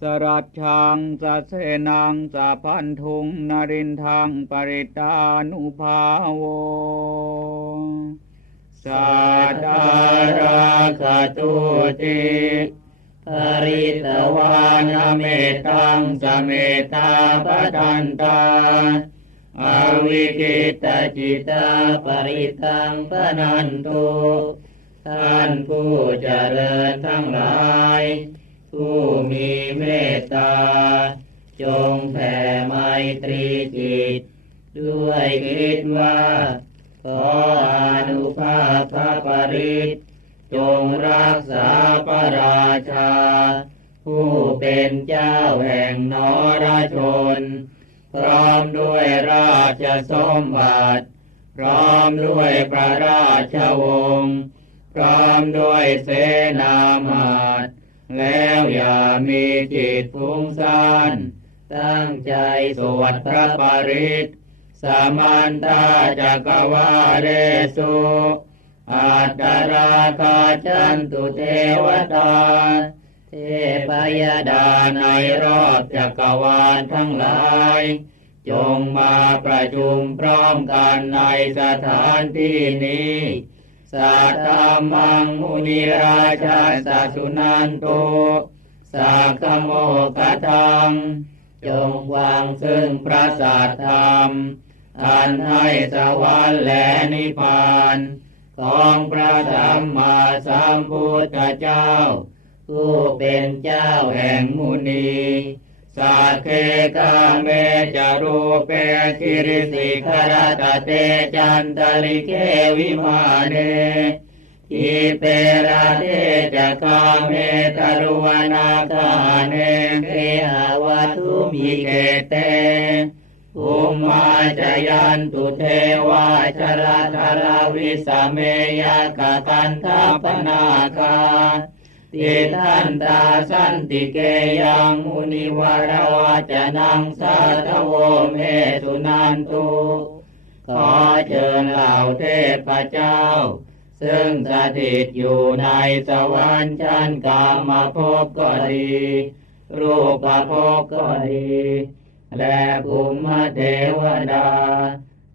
สรัจชังสะเสนังสะพันธุงนรินทังปริตานุภาโวสัตตาราคตุติภริตวานเมตังสเมตาปทันตาอวิกิตจิตาปริตังปนันตุท่านผู้เจริญทั้งหลาย ผู้มีเมตตา จงแผ่ไมตรีจิต ด้วยคิดว่า ขออนุภาพพระปริตจงรักษาพระราชา ผู้เป็นเจ้าแห่งนรชน พร้อมด้วยราชสมบัติ พร้อมด้วยพระราชวงศ์พร้อมด้วยเสนามาต แล้วอย่ามีจิตฟุ้งซ่านตั้งใจสวดพระปริตสามันตาจักวาเรสุอัตตราคาจันตุเทวตา เทพยดาในรอบจักรวาลทั้งหลาย จงมาประชุมพร้อมกันในสถานที่นี้ สัทธามังมุนิราชาสัสุนันโตสักโมกทังจงวางซึ่งพระสัทธรรมอันให้สวรรค์และนิพพานของพระธรรมมาสัมพุทธเจ้า ผู้เป็นเจ้าแห่งมุนี สักเคกาเมจารูเปคิริสิขรตเตจันตลิเกวิมาเนทิเปราเทจกาเมตรุวนาคาเนเกหาวัตุมิเกเตอุมมาจยันตุเทวาชราธาราวิสเมยกะกันทัปนาคา ติทันตาสันติเกยังมุนิวรวาจนังสาทโวเมสุนันตุขอเชิญเหล่าเทพเจ้า ซึ่งสถิตอยู่ในสวรรค์ชั้นกามภพก็ดี รูปภพก็ดี และภูมิเทวดา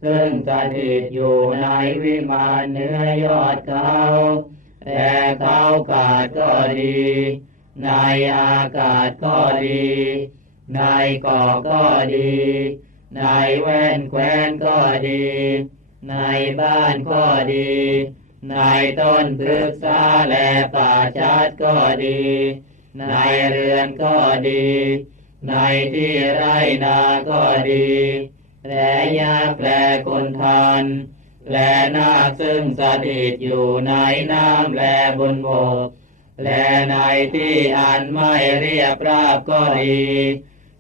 ซึ่งสถิตอยู่ในวิมานเนื้อยอดเขา แต่เขากาศก็ดี ในอากาศก็ดี ในเกาะก็ดี ในแว่นแคว้นก็ดี ในบ้านก็ดี ในต้นพฤกษาและป่าชัดก็ดี ในเรือนก็ดี ในที่ไรนาก็ดีและยาแปลคนทาน และนาคซึ่งสถิตอยู่ในน้ำและบนบก และในที่อันไม่เรียบราบก็ดี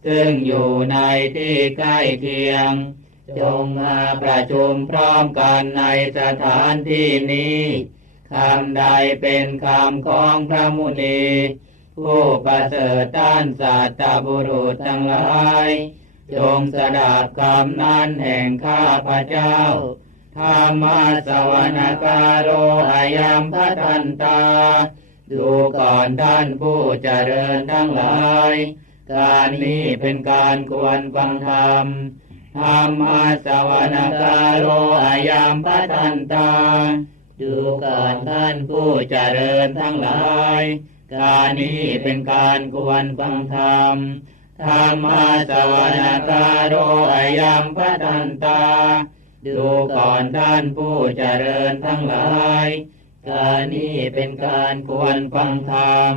ซึ่งอยู่ในที่ใกล้เคียง จงมาประชุมพร้อมกันในสถานที่นี้คำใดเป็นคำของพระมุนี ผู้ประเสริฐต้านสัตตบุรุษทั้งหลาย จงสดับคำนั้นแห่งข้าพระเจ้า ธรรมะสวนการโลอายัมพัทันตา ดูก่อนท่านผู้เจริญทั้งหลาย การนี้เป็นการควรฟังธรรมธรรมะสวนการโลอายัมพัทันตา ดูก่อนท่านผู้เจริญทั้งหลาย การนี้เป็นการควรฟังธรรมธรรมะสวนการโลอายัมพัทันตา ดูก่อนท่านผู้เจริญทั้งหลาย การนี้เป็นการควรฟังธรรม